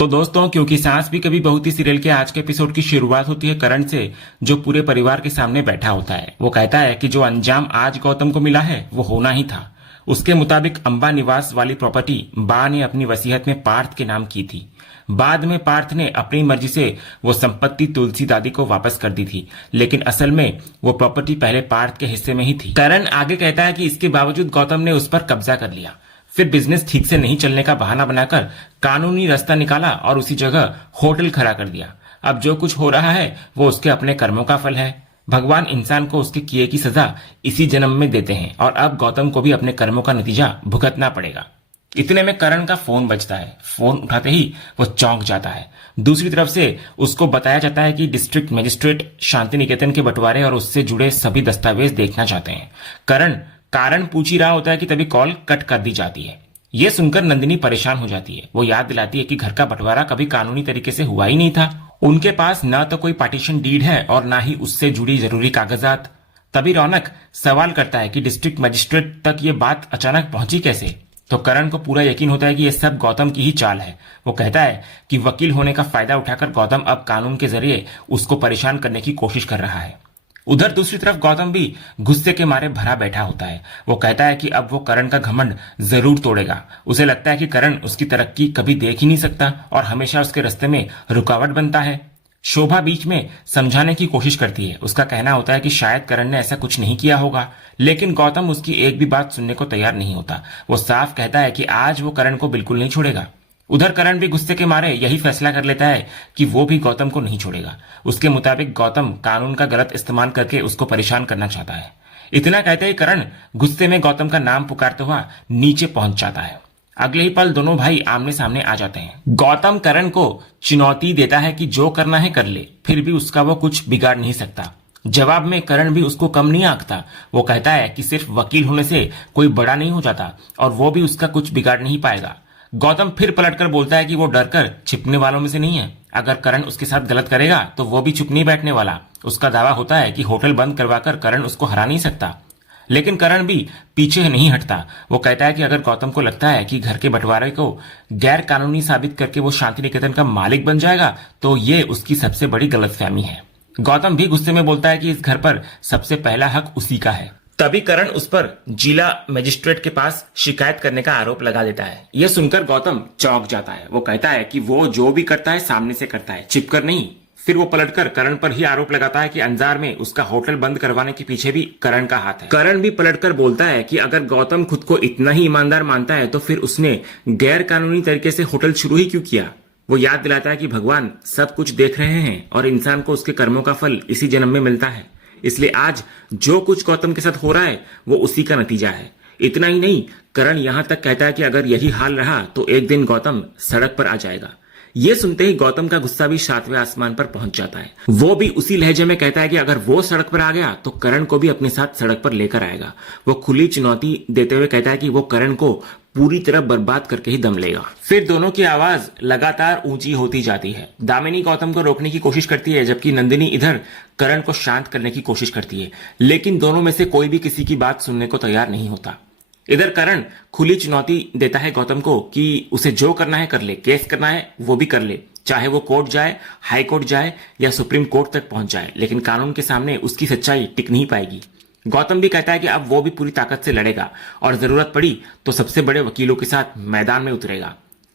तो दोस्तों, क्योंकि सास भी कभी बहू थी सीरियल के आज के एपिसोड की शुरुआत होती है करण से, जो पूरे परिवार के सामने बैठा होता है। वो कहता है कि जो अंजाम आज गौतम को मिला है वो होना ही था। उसके मुताबिक अंबा निवास वाली प्रॉपर्टी बा ने अपनी वसीयत में पार्थ के नाम की थी। बाद में पार्थ ने अपनी मर्जी से वो संपत्ति तुलसी दादी को वापस कर दी थी, लेकिन असल में वो प्रॉपर्टी पहले पार्थ के हिस्से में ही थी। करण आगे कहता है कि इसके बावजूद गौतम ने उस पर कब्जा कर लिया, फिर बिजनेस ठीक से नहीं चलने का बहाना बनाकर कानूनी रास्ता निकाला और उसी जगह होटल खड़ा कर दिया। अब जो कुछ हो रहा है वो उसके अपने कर्मों का फल है। भगवान इंसान को उसके किए की सजा इसी जन्म में देते हैं और अब गौतम को भी अपने कर्मों का नतीजा भुगतना पड़ेगा। इतने में करण का फोन बजता है। फोन उठाते ही वो चौंक जाता है। दूसरी तरफ से उसको बताया जाता है कि डिस्ट्रिक्ट मजिस्ट्रेट शांति निकेतन के बंटवारे और उससे जुड़े सभी दस्तावेज देखना चाहते हैं। करण कारण पूछ ही रहा होता है कि तभी कॉल कट कर दी जाती है। यह सुनकर नंदिनी परेशान हो जाती है। वो याद दिलाती है कि घर का बंटवारा कभी कानूनी तरीके से हुआ ही नहीं था। उनके पास न तो कोई पार्टीशन डीड है और ना ही उससे जुड़ी जरूरी कागजात। तभी रौनक सवाल करता है कि डिस्ट्रिक्ट मजिस्ट्रेट तक ये बात अचानक पहुंची कैसे। तो करण को पूरा यकीन होता है कि यह सब गौतम की ही चाल है। वो कहता है कि वकील होने का फायदा उठाकर गौतम अब कानून के जरिए उसको परेशान करने की कोशिश कर रहा है। उधर दूसरी तरफ गौतम भी गुस्से के मारे भरा बैठा होता है। वो कहता है कि अब वो करण का घमंड जरूर तोड़ेगा। उसे लगता है कि करण उसकी तरक्की कभी देख ही नहीं सकता और हमेशा उसके रास्ते में रुकावट बनता है। शोभा बीच में समझाने की कोशिश करती है। उसका कहना होता है कि शायद करण ने ऐसा कुछ नहीं किया होगा, लेकिन गौतम उसकी एक भी बात सुनने को तैयार नहीं होता। वो साफ कहता है कि आज वो करण को बिल्कुल नहीं छोड़ेगा। उधर करण भी गुस्से के मारे यही फैसला कर लेता है कि वो भी गौतम को नहीं छोड़ेगा। उसके मुताबिक गौतम कानून का गलत इस्तेमाल करके उसको परेशान करना चाहता है। इतना कहते ही करण गुस्से में गौतम का नाम पुकारते हुआ नीचे पहुंच जाता है। अगले ही पल दोनों भाई आमने सामने आ जाते हैं। गौतम करण को चुनौती देता है कि जो करना है कर ले, फिर भी उसका वो कुछ बिगाड़ नहीं सकता। जवाब में करण भी उसको कम नहीं आंकता। वो कहता है कि सिर्फ वकील होने से कोई बड़ा नहीं हो जाता और वो भी उसका कुछ बिगाड़ नहीं पाएगा। गौतम फिर पलटकर बोलता है कि वो डरकर छिपने वालों में से नहीं है। अगर करण उसके साथ गलत करेगा तो वो भी चुप नहीं बैठने वाला। उसका दावा होता है कि होटल बंद करवाकर करण उसको हरा नहीं सकता, लेकिन करण भी पीछे नहीं हटता। वो कहता है कि अगर गौतम को लगता है कि घर के बंटवारे को गैर कानूनी साबित करके वो शांति निकेतन का मालिक बन जाएगा तो ये उसकी सबसे बड़ी गलतफहमी है। गौतम भी गुस्से में बोलता है कि इस घर पर सबसे पहला हक उसी का है। तभी करण उस पर जिला मजिस्ट्रेट के पास शिकायत करने का आरोप लगा देता है। यह सुनकर गौतम चौंक जाता है। वो कहता है कि वो जो भी करता है सामने से करता है, छिपकर नहीं। फिर वो पलटकर करण पर ही आरोप लगाता है कि अंजार में उसका होटल बंद करवाने के पीछे भी करण का हाथ है। करण भी पलटकर बोलता है कि अगर गौतम खुद को इतना ही ईमानदार मानता है तो फिर उसने गैर कानूनी तरीके से होटल शुरू ही क्यों किया। वो याद दिलाता है कि भगवान सब कुछ देख रहे हैं और इंसान को उसके कर्मों का फल इसी जन्म में मिलता है। इसलिए आज जो कुछ गौतम के साथ हो रहा है वो उसी का नतीजा है। इतना ही नहीं, करण यहां तक कहता है कि अगर यही हाल रहा तो एक दिन गौतम सड़क पर आ जाएगा। ये सुनते ही गौतम का गुस्सा भी 7वें आसमान पर पहुंच जाता है। वो भी उसी लहजे में कहता है कि अगर वो सड़क पर आ गया तो करण को भी अपने साथ सड़क पर लेकर आएगा। वो खुली चुनौती देते हुए कहता है कि वो करण को पूरी तरह बर्बाद करके ही दम लेगा। फिर दोनों की आवाज लगातार ऊंची होती जाती है। दामिनी गौतम को रोकने की कोशिश करती है, जबकि नंदिनी इधर करण को शांत करने की कोशिश करती है, लेकिन दोनों में से कोई भी किसी की बात सुनने को तैयार नहीं होता। इधर करण खुली चुनौती देता है गौतम को कि उसे जो करना है कर ले, केस करना है वो भी कर ले, चाहे वो कोर्ट जाए, हाई कोर्ट जाए या सुप्रीम कोर्ट तक पहुंच जाए, लेकिन कानून के सामने उसकी सच्चाई टिक नहीं पाएगी। गौतम भी कहता है कि अब वो भी पूरी ताकत से लड़ेगा और जरूरत पड़ी तो सबसे बड़े वकीलों के साथ मैदान में उतरेगा।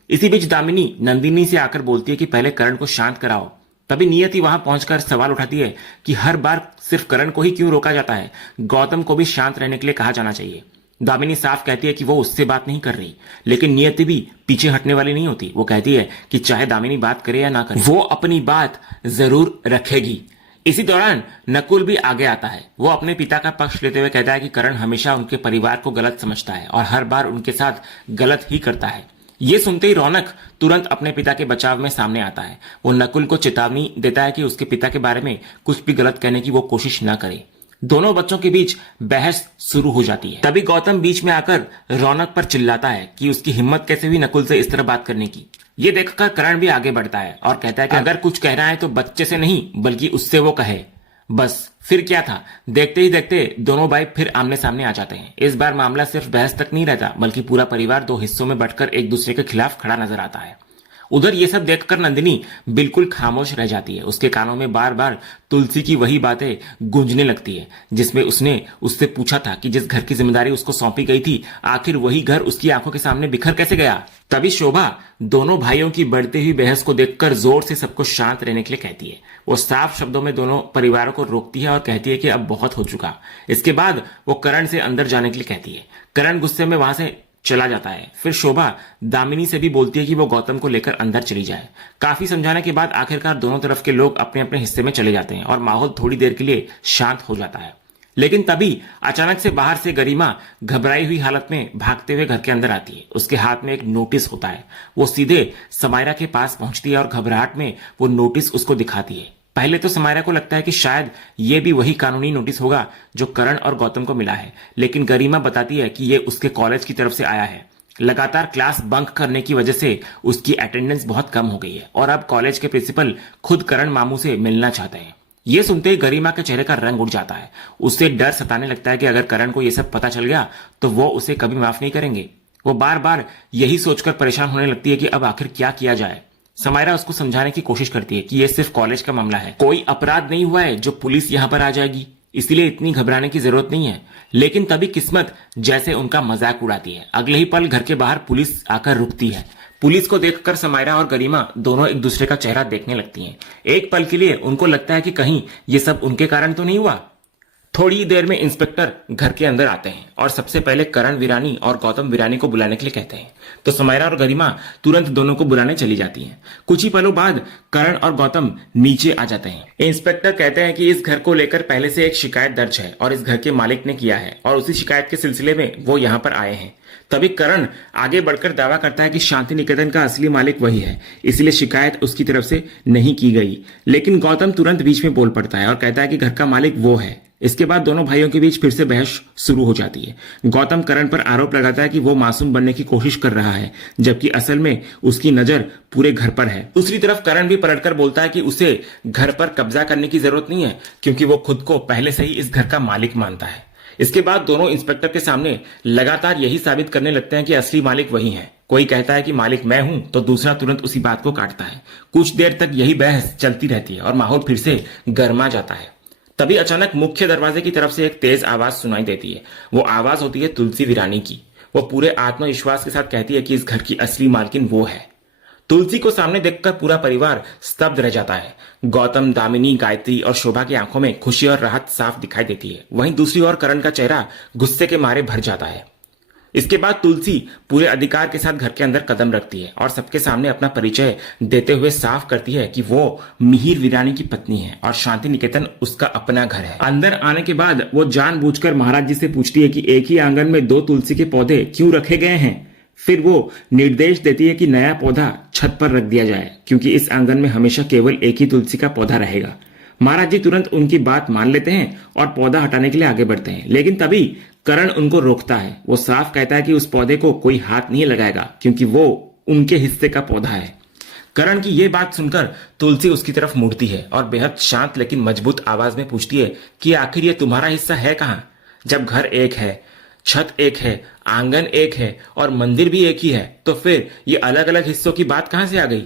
इसी बीच दामिनी नंदिनी से आकर बोलती है कि पहले करण को शांत कराओ। तभी नियति वहां पहुंचकर सवाल उठाती है कि हर बार सिर्फ करण को ही क्यों रोका जाता है, गौतम को भी शांत रहने के लिए कहा जाना चाहिए। दामिनी साफ कहती है कि वो उससे बात नहीं कर रही, लेकिन नियति भी पीछे हटने वाली नहीं होती। वो कहती है कि चाहे दामिनी बात करे या ना करे, वो अपनी बात जरूर रखेगी। इसी दौरान नकुल भी आगे आता है। वो अपने पिता का पक्ष लेते हुए कहता है कि करण हमेशा उनके परिवार को गलत समझता है और हर बार उनके साथ गलत ही करता है। ये सुनते ही रौनक तुरंत अपने पिता के बचाव में सामने आता है। वो नकुल को चेतावनी देता है कि उसके पिता के बारे में कुछ भी गलत कहने की वो कोशिश न करे। दोनों बच्चों के बीच बहस शुरू हो जाती है। तभी गौतम बीच में आकर रौनक पर चिल्लाता है कि उसकी हिम्मत कैसे हुई नकुल से इस तरह बात करने की। ये देखकर करण भी आगे बढ़ता है और कहता है कि अगर कुछ कहना है तो बच्चे से नहीं बल्कि उससे वो कहे। बस फिर क्या था, देखते ही देखते दोनों भाई फिर आमने सामने आ जाते हैं। इस बार मामला सिर्फ बहस तक नहीं रहता बल्कि पूरा परिवार दो हिस्सों में बंटकर एक दूसरे के खिलाफ खड़ा नजर आता है। उधर ये सब देखकर नंदिनी बिल्कुल खामोश रह जाती है। उसके कानों में बार बार तुलसी की वही बातें गूंजने लगती है जिसमें उसने उससे पूछा था कि जिस घर की जिम्मेदारी उसको सौंपी गई थी, आखिर वही घर उसकी आंखों के सामने बिखर कैसे गया। तभी शोभा दोनों भाइयों की बढ़ती हुई बहस को देखकर जोर से सबको शांत रहने के लिए कहती है। वो साफ शब्दों में दोनों परिवारों को रोकती है और कहती है कि अब बहुत हो चुका। इसके बाद वो करण से अंदर जाने के लिए कहती है। करण गुस्से में वहां से चला जाता है। फिर शोभा दामिनी से भी बोलती है कि वो गौतम को लेकर अंदर चली जाए। काफी समझाने के बाद आखिरकार दोनों तरफ के लोग अपने अपने हिस्से में चले जाते हैं और माहौल थोड़ी देर के लिए शांत हो जाता है। लेकिन तभी अचानक से बाहर से गरिमा घबराई हुई हालत में भागते हुए घर के अंदर आती है। उसके हाथ में एक नोटिस होता है। वो सीधे समायरा के पास पहुंचती है और घबराहट में वो नोटिस उसको दिखाती है। पहले तो समायरा को लगता है कि शायद ये भी वही कानूनी नोटिस होगा जो करण और गौतम को मिला है, लेकिन गरिमा बताती है कि ये उसके कॉलेज की तरफ से आया है। लगातार क्लास बंक करने की वजह से उसकी अटेंडेंस बहुत कम हो गई है और अब कॉलेज के प्रिंसिपल खुद करण मामू से मिलना चाहते हैं। ये सुनते ही गरिमा के चेहरे का रंग उड़ जाता है। उसे डर सताने लगता है कि अगर करण को यह सब पता चल गया तो वो उसे कभी माफ नहीं करेंगे। वो बार बार यही सोचकर परेशान होने लगती है कि अब आखिर क्या किया जाए। समायरा उसको समझाने की कोशिश करती है कि यह सिर्फ कॉलेज का मामला है, कोई अपराध नहीं हुआ है जो पुलिस यहां पर आ जाएगी, इसलिए इतनी घबराने की जरूरत नहीं है। लेकिन तभी किस्मत जैसे उनका मजाक उड़ाती है। अगले ही पल घर के बाहर पुलिस आकर रुकती है। पुलिस को देखकर समायरा और गरिमा दोनों एक दूसरे का चेहरा देखने लगती हैं। एक पल के लिए उनको लगता है कि कहीं ये सब उनके कारण तो नहीं हुआ। थोड़ी देर में इंस्पेक्टर घर के अंदर आते हैं और सबसे पहले करण विरानी और गौतम विरानी को बुलाने के लिए कहते हैं। तो समायरा और गरिमा तुरंत दोनों को बुलाने चली जाती हैं। कुछ ही पलों बाद करण और गौतम नीचे आ जाते हैं। इंस्पेक्टर कहते हैं कि इस घर को लेकर पहले से एक शिकायत दर्ज है और इस घर के मालिक ने किया है और उसी शिकायत के सिलसिले में वो यहाँ पर आए हैं। तभी करण आगे बढ़कर दावा करता है कि शांति निकेतन का असली मालिक वही है, इसलिए शिकायत उसकी तरफ से नहीं की गई। लेकिन गौतम तुरंत बीच में बोल पड़ता है और कहता है कि घर का मालिक वो है। इसके बाद दोनों भाइयों के बीच फिर से बहस शुरू हो जाती है। गौतम करण पर आरोप लगाता है कि वो मासूम बनने की कोशिश कर रहा है, जबकि असल में उसकी नजर पूरे घर पर है। दूसरी तरफ करण भी पलटकर बोलता है कि उसे घर पर कब्जा करने की जरूरत नहीं है, क्योंकि वो खुद को पहले से ही इस घर का मालिक मानता है। इसके बाद दोनों इंस्पेक्टर के सामने लगातार यही साबित करने लगते हैं कि असली मालिक वही है। कोई कहता है कि मालिक मैं हूं तो दूसरा तुरंत उसी बात को काटता है। कुछ देर तक यही बहस चलती रहती है और माहौल फिर से गर्मा जाता है। तभी अचानक मुख्य दरवाजे की तरफ से एक तेज आवाज सुनाई देती है। वो आवाज होती है तुलसी विरानी की। वो पूरे आत्मविश्वास के साथ कहती है कि इस घर की असली मालकिन वो है। तुलसी को सामने देखकर पूरा परिवार स्तब्ध रह जाता है। गौतम, दामिनी, गायत्री और शोभा की आंखों में खुशी और राहत साफ दिखाई देती है। वहीं दूसरी ओर करण का चेहरा गुस्से के मारे भर जाता है। इसके बाद तुलसी पूरे अधिकार के साथ घर के अंदर कदम रखती है और सबके सामने अपना परिचय देते हुए साफ करती है कि वो मिहिर विरानी की पत्नी है और शांति निकेतन उसका अपना घर है। अंदर आने के बाद वो जानबूझकर महाराज जी से पूछती है कि एक ही आंगन में दो तुलसी के पौधे क्यों रखे गए हैं। फिर वो निर्देश देती है कि नया पौधा छत पर रख दिया जाए, क्योंकि इस आंगन में हमेशा केवल एक ही तुलसी का पौधा रहेगा। महाराज जी तुरंत उनकी बात मान लेते हैं और पौधा हटाने के लिए आगे बढ़ते हैं, लेकिन तभी करण उनको रोकता है। वो साफ कहता है कि उस पौधे को कोई हाथ नहीं लगाएगा, क्योंकि वो उनके हिस्से का पौधा है। करण की ये बात सुनकर तुलसी उसकी तरफ मुड़ती है और बेहद शांत लेकिन मजबूत आवाज में पूछती है कि आखिर ये तुम्हारा हिस्सा है कहाँ? जब घर एक है, छत एक है, आंगन एक है और मंदिर भी एक ही है, तो फिर ये अलग अलग हिस्सों की बात कहां से आ गई?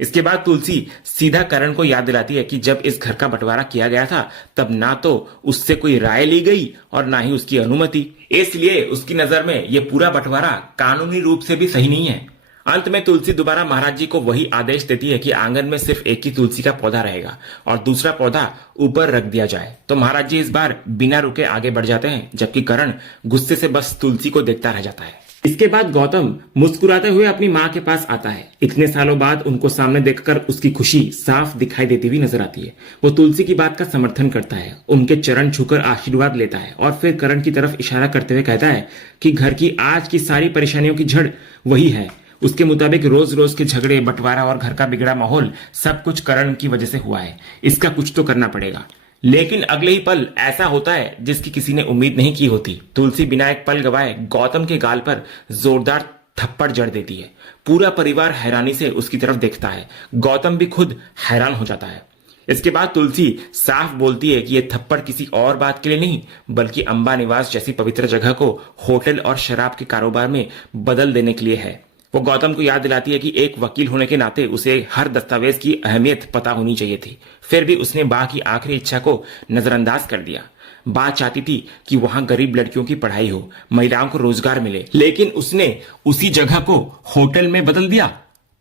इसके बाद तुलसी सीधा करण को याद दिलाती है कि जब इस घर का बंटवारा किया गया था तब ना तो उससे कोई राय ली गई और ना ही उसकी अनुमति, इसलिए उसकी नजर में यह पूरा बंटवारा कानूनी रूप से भी सही नहीं है। अंत में तुलसी दोबारा महाराज जी को वही आदेश देती है कि आंगन में सिर्फ एक ही तुलसी का पौधा रहेगा और दूसरा पौधा ऊपर रख दिया जाए। तो महाराज जी इस बार बिना रुके आगे बढ़ जाते हैं, जबकि करण गुस्से से बस तुलसी को देखता रह जाता है। इसके बाद गौतम मुस्कुराते हुए अपनी माँ के पास आता है। इतने सालों बाद उनको सामने देखकर उसकी खुशी साफ दिखाई देती हुई नजर आती है। वो तुलसी की बात का समर्थन करता है, उनके चरण छूकर आशीर्वाद लेता है और फिर करण की तरफ इशारा करते हुए कहता है कि घर की आज की सारी परेशानियों की जड़ वही है। उसके मुताबिक रोज रोज के झगड़े, बंटवारा और घर का बिगड़ा माहौल सब कुछ करण की वजह से हुआ है। इसका कुछ तो करना पड़ेगा। लेकिन अगले ही पल ऐसा होता है जिसकी किसी ने उम्मीद नहीं की होती। तुलसी बिना एक पल गवाए गौतम के गाल पर जोरदार थप्पड़ जड़ देती है। पूरा परिवार हैरानी से उसकी तरफ देखता है। गौतम भी खुद हैरान हो जाता है। इसके बाद तुलसी साफ बोलती है कि यह थप्पड़ किसी और बात के लिए नहीं, बल्कि अंबा निवास जैसी पवित्र जगह को होटल और शराब के कारोबार में बदल देने के लिए है। वो गौतम को याद दिलाती है कि एक वकील होने के नाते उसे हर दस्तावेज की अहमियत पता होनी चाहिए थी। फिर भी उसने बा की आखिरी इच्छा को नजरअंदाज कर दिया। बा चाहती थी कि वहां गरीब लड़कियों की पढ़ाई हो, महिलाओं को रोजगार मिले, लेकिन उसने उसी जगह को होटल में बदल दिया।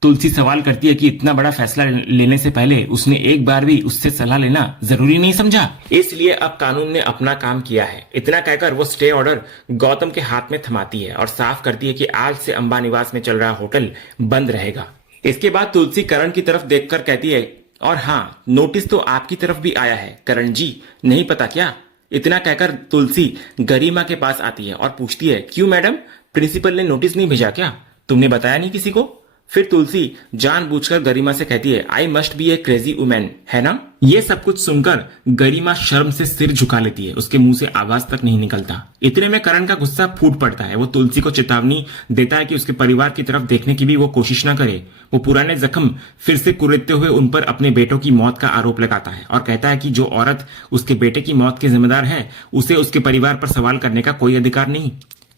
तुलसी सवाल करती है कि इतना बड़ा फैसला लेने से पहले उसने एक बार भी उससे सलाह लेना जरूरी नहीं समझा। इसलिए अब कानून ने अपना काम किया है। इतना कहकर वो स्टे ऑर्डर गौतम के हाथ में थमाती है और साफ करती है कि आज से अंबा निवास में चल रहा होटल बंद रहेगा। इसके बाद तुलसी करण की तरफ देखकर कहती है, और हाँ, नोटिस तो आपकी तरफ भी आया है करण जी, नहीं पता क्या? इतना कहकर तुलसी गरिमा के पास आती है और पूछती है, क्यों मैडम, प्रिंसिपल ने नोटिस नहीं भेजा क्या? तुमने बताया नहीं किसी को? फिर तुलसी जानबूझकर गरिमा से कहती है, I must be A crazy women, है ना? ये सब कुछ सुनकर गरिमा शर्म से सिर झुका लेती है, उसके मुंह से आवाज तक नहीं निकलता। इतने में करण का गुस्सा फूट पड़ता है। वो तुलसी को चेतावनी देता है कि उसके परिवार की तरफ देखने की भी वो कोशिश न करे। वो पुराने जख्म फिर से कुरेदते हुए उन पर अपने बेटों की मौत का आरोप लगाता है और कहता है कि जो औरत उसके बेटे की मौत के जिम्मेदार है, उसे उसके परिवार पर सवाल करने का कोई अधिकार नहीं।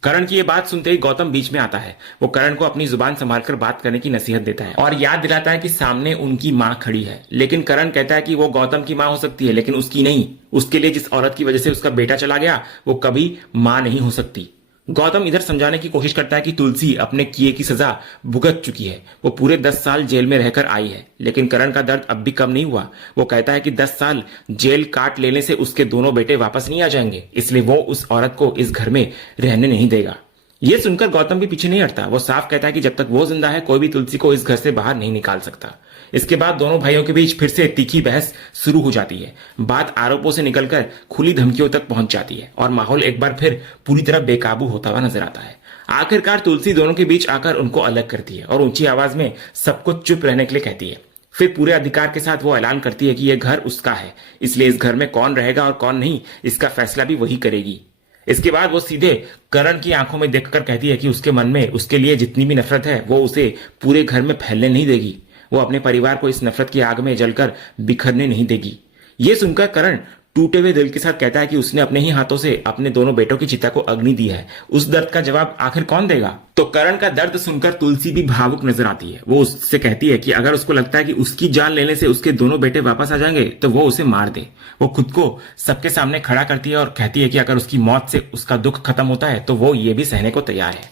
करण की ये बात सुनते ही गौतम बीच में आता है। वो करण को अपनी जुबान संभालकर बात करने की नसीहत देता है और याद दिलाता है कि सामने उनकी मां खड़ी है। लेकिन करण कहता है कि वो गौतम की मां हो सकती है, लेकिन उसकी नहीं। उसके लिए जिस औरत की वजह से उसका बेटा चला गया, वो कभी मां नहीं हो सकती। गौतम इधर समझाने की कोशिश करता है कि तुलसी अपने किए की सजा भुगत चुकी है। वो पूरे 10 साल जेल में रहकर आई है, लेकिन करण का दर्द अब भी कम नहीं हुआ। वो कहता है कि 10 साल जेल काट लेने से उसके दोनों बेटे वापस नहीं आ जाएंगे, इसलिए वो उस औरत को इस घर में रहने नहीं देगा। ये सुनकर गौतम भी पीछे नहीं हटता। वो साफ कहता है कि जब तक वो जिंदा है, कोई भी तुलसी को इस घर से बाहर नहीं निकाल सकता। इसके बाद दोनों भाइयों के बीच फिर से तीखी बहस शुरू हो जाती है। बात आरोपों से निकलकर खुली धमकियों तक पहुंच जाती है और माहौल एक बार फिर पूरी तरह बेकाबू होता हुआ नजर आता है। आखिरकार तुलसी दोनों के बीच आकर उनको अलग करती है और ऊंची आवाज में सबको चुप रहने के लिए कहती है। फिर पूरे अधिकार के साथ वो ऐलान करती है कि यह घर उसका है, इसलिए इस घर में कौन रहेगा और कौन नहीं, इसका फैसला भी वही करेगी। इसके बाद वो सीधे करण की आंखों में देखकर कहती है कि उसके मन में उसके लिए जितनी भी नफरत है, वो उसे पूरे घर में फैलने नहीं देगी। वो अपने परिवार को इस नफरत की आग में जलकर बिखरने नहीं देगी। ये सुनकर करण टूटे हुए दिल के साथ कहता है कि उसने अपने ही हाथों से अपने दोनों बेटों की चिता को अग्नि दी है। उस दर्द का जवाब आखिर कौन देगा? तो करण का दर्द सुनकर तुलसी भी भावुक नजर आती है। वो उससे कहती है कि अगर उसको लगता है कि उसकी जान लेने से उसके दोनों बेटे वापस आ जाएंगे, तो वो उसे मार दे। वो खुद को सबके सामने खड़ा करती है और कहती है कि अगर उसकी मौत से उसका दुख खत्म होता है, तो वो ये भी सहने को तैयार है।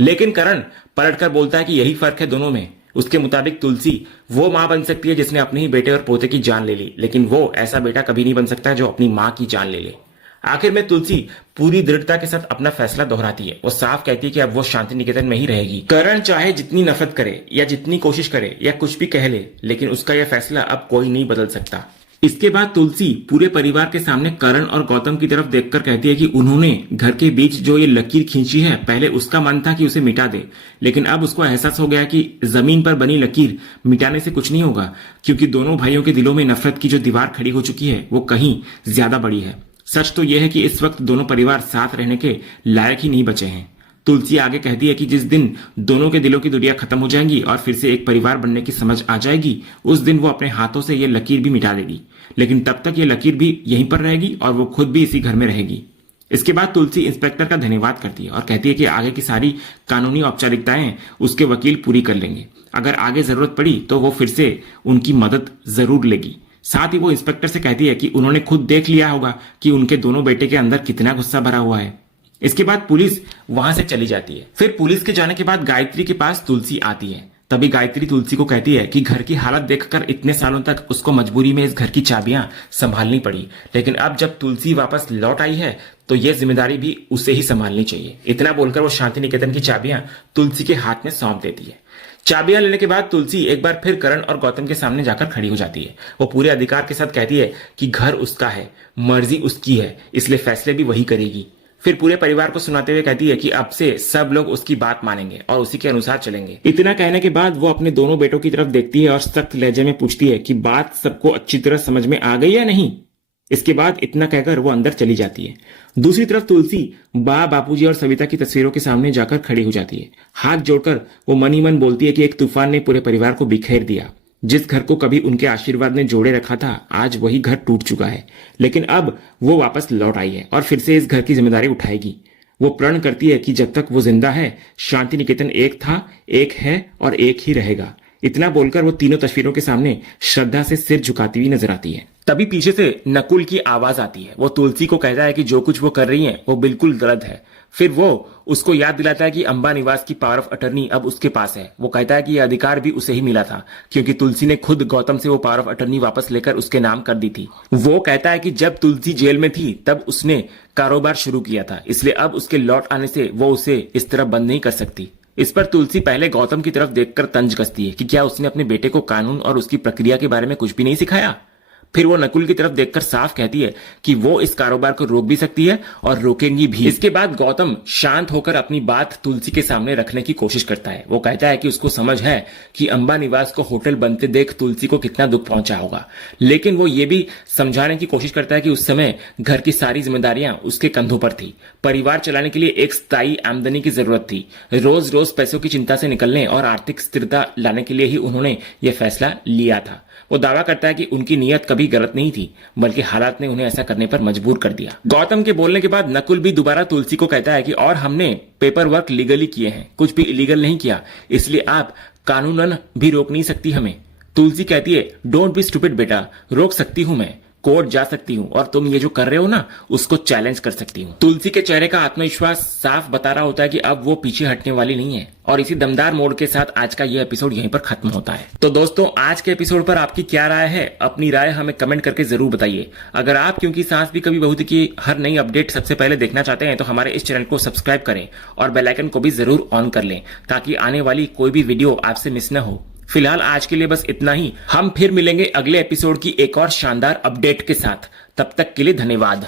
लेकिन करण पलटकर बोलता है कि यही फर्क है दोनों में। उसके मुताबिक तुलसी वो मां बन सकती है जिसने अपने ही बेटे और पोते की जान ले ली, लेकिन वो ऐसा बेटा कभी नहीं बन सकता जो अपनी मां की जान ले ले। आखिर में तुलसी पूरी दृढ़ता के साथ अपना फैसला दोहराती है। वो साफ कहती है कि अब वो शांति निकेतन में ही रहेगी। करण चाहे जितनी नफरत करे या जितनी कोशिश करे या कुछ भी कह ले, लेकिन उसका यह फैसला अब कोई नहीं बदल सकता। इसके बाद तुलसी पूरे परिवार के सामने करण और गौतम की तरफ देखकर कहती है कि उन्होंने घर के बीच जो ये लकीर खींची है, पहले उसका मन था कि उसे मिटा दे, लेकिन अब उसको एहसास हो गया कि जमीन पर बनी लकीर मिटाने से कुछ नहीं होगा, क्योंकि दोनों भाइयों के दिलों में नफरत की जो दीवार खड़ी हो चुकी है, वो कहीं ज्यादा बड़ी है। सच तो यह है कि इस वक्त दोनों परिवार साथ रहने के लायक ही नहीं बचे हैं। तुलसी आगे कहती है कि जिस दिन दोनों के दिलों की दुनिया खत्म हो जाएंगी और फिर से एक परिवार बनने की समझ आ जाएगी, उस दिन वो अपने हाथों से ये लकीर भी मिटा देगी। लेकिन तब तक ये लकीर भी यहीं पर रहेगी और वो खुद भी इसी घर में रहेगी। इसके बाद तुलसी इंस्पेक्टर का धन्यवाद करती है और कहती है कि आगे की सारी कानूनी औपचारिकताएं उसके वकील पूरी कर लेंगे। अगर आगे जरूरत पड़ी तो वो फिर से उनकी मदद जरूर लेगी। साथ ही वो इंस्पेक्टर से कहती है कि उन्होंने खुद देख लिया होगा कि उनके दोनों बेटे के अंदर कितना गुस्सा भरा हुआ है। इसके बाद पुलिस वहां से चली जाती है। फिर पुलिस के जाने के बाद गायत्री के पास तुलसी आती है। तभी गायत्री तुलसी को कहती है कि घर की हालत देखकर इतने सालों तक उसको मजबूरी में इस घर की चाबियां संभालनी पड़ी, लेकिन अब जब तुलसी वापस लौट आई है तो यह जिम्मेदारी भी उसे ही संभालनी चाहिए। इतना बोलकर वो शांति निकेतन की चाबियां तुलसी के हाथ में सौंप देती है। चाबियां लेने के बाद तुलसी एक बार फिर करण और गौतम के सामने जाकर खड़ी हो जाती है। वो पूरे अधिकार के साथ कहती है कि घर उसका है, मर्जी उसकी है, इसलिए फैसले भी वही करेगी। फिर पूरे परिवार को सुनाते हुए कहती है कि अब से सब लोग उसकी बात मानेंगे और उसी के अनुसार चलेंगे। इतना कहने के बाद वो अपने दोनों बेटों की तरफ देखती है और सख्त लहजे में पूछती है कि बात सबको अच्छी तरह समझ में आ गई या नहीं। इसके बाद इतना कहकर वो अंदर चली जाती है। दूसरी तरफ तुलसी बापूजी और सविता की तस्वीरों के सामने जाकर खड़ी हो जाती है। हाथ जोड़कर वो मन ही मन बोलती है कि एक तूफान ने पूरे परिवार को बिखेर दिया। जिस घर को कभी उनके आशीर्वाद ने जोड़े रखा था, आज वही घर टूट चुका है, लेकिन अब वो वापस लौट आई है और फिर से इस घर की जिम्मेदारी उठाएगी। वो प्रण करती है कि जब तक वो जिंदा है शांति निकेतन एक था, एक है और एक ही रहेगा। इतना बोलकर वो तीनों तस्वीरों के सामने श्रद्धा से सिर झुकाती हुई नजर आती है। तभी पीछे से नकुल की आवाज आती है। वो तुलसी को कहता है कि जो कुछ वो कर रही है वो बिल्कुल गलत है। फिर वो उसको याद दिलाता है कि अंबा निवास की पावर ऑफ अटर्नी अब उसके पास है। वो कहता है कि यह अधिकार भी उसे ही मिला था क्योंकि तुलसी ने खुद गौतम से वो पावर ऑफ अटर्नी वापस लेकर उसके नाम कर दी थी। वो कहता है कि जब तुलसी जेल में थी तब उसने कारोबार शुरू किया था, इसलिए अब उसके लौट आने से वो उसे इस तरह बंद नहीं कर सकती। इस पर तुलसी पहले गौतम की तरफ देखकर तंज कसती है कि क्या उसने अपने बेटे को कानून और उसकी प्रक्रिया के बारे में कुछ भी नहीं सिखाया। फिर वो नकुल की तरफ देखकर साफ कहती है कि वो इस कारोबार को रोक भी सकती है और रोकेंगी भी। इसके बाद गौतम शांत होकर अपनी बात तुलसी के सामने रखने की कोशिश करता है। वो कहता है कि उसको समझ है कि अंबा निवास को होटल बनते देख तुलसी को कितना दुख पहुंचा होगा, लेकिन वो ये भी समझाने की कोशिश करता है कि उस समय घर की सारी जिम्मेदारियां उसके कंधों पर थी। परिवार चलाने के लिए एक स्थायी आमदनी की जरूरत थी। रोज रोज पैसों की चिंता से निकलने और आर्थिक स्थिरता लाने के लिए ही उन्होंने यह फैसला लिया था। वो दावा करता है कि उनकी नीयत कभी गलत नहीं थी, बल्कि हालात ने उन्हें ऐसा करने पर मजबूर कर दिया। गौतम के बोलने के बाद नकुल भी दोबारा तुलसी को कहता है कि और हमने पेपर वर्क लीगली किए हैं, कुछ भी इलीगल नहीं किया, इसलिए आप कानूनन भी रोक नहीं सकती हमें। तुलसी कहती है डोंट बी स्टूपिड बेटा, रोक सकती हूं मैं, कोर्ट जा सकती हूँ और तुम ये जो कर रहे हो ना उसको चैलेंज कर सकती हूँ। तुलसी के चेहरे का आत्मविश्वास साफ बता रहा होता है कि अब वो पीछे हटने वाली नहीं है। और इसी दमदार मोड के साथ आज का ये एपिसोड यहीं पर खत्म होता है। तो दोस्तों आज के एपिसोड पर आपकी क्या राय है? अपनी राय हमें कमेंट करके जरूर बताइए। अगर आप क्योंकि सास भी कभी बहू थी की हर नई अपडेट सबसे पहले देखना चाहते हैं तो हमारे इस चैनल को सब्सक्राइब करें और बेल आइकन को भी जरूर ऑन कर लें ताकि आने वाली कोई भी वीडियो आपसे मिस न हो। फिलहाल आज के लिए बस इतना ही। हम फिर मिलेंगे अगले एपिसोड की एक और शानदार अपडेट के साथ। तब तक के लिए धन्यवाद।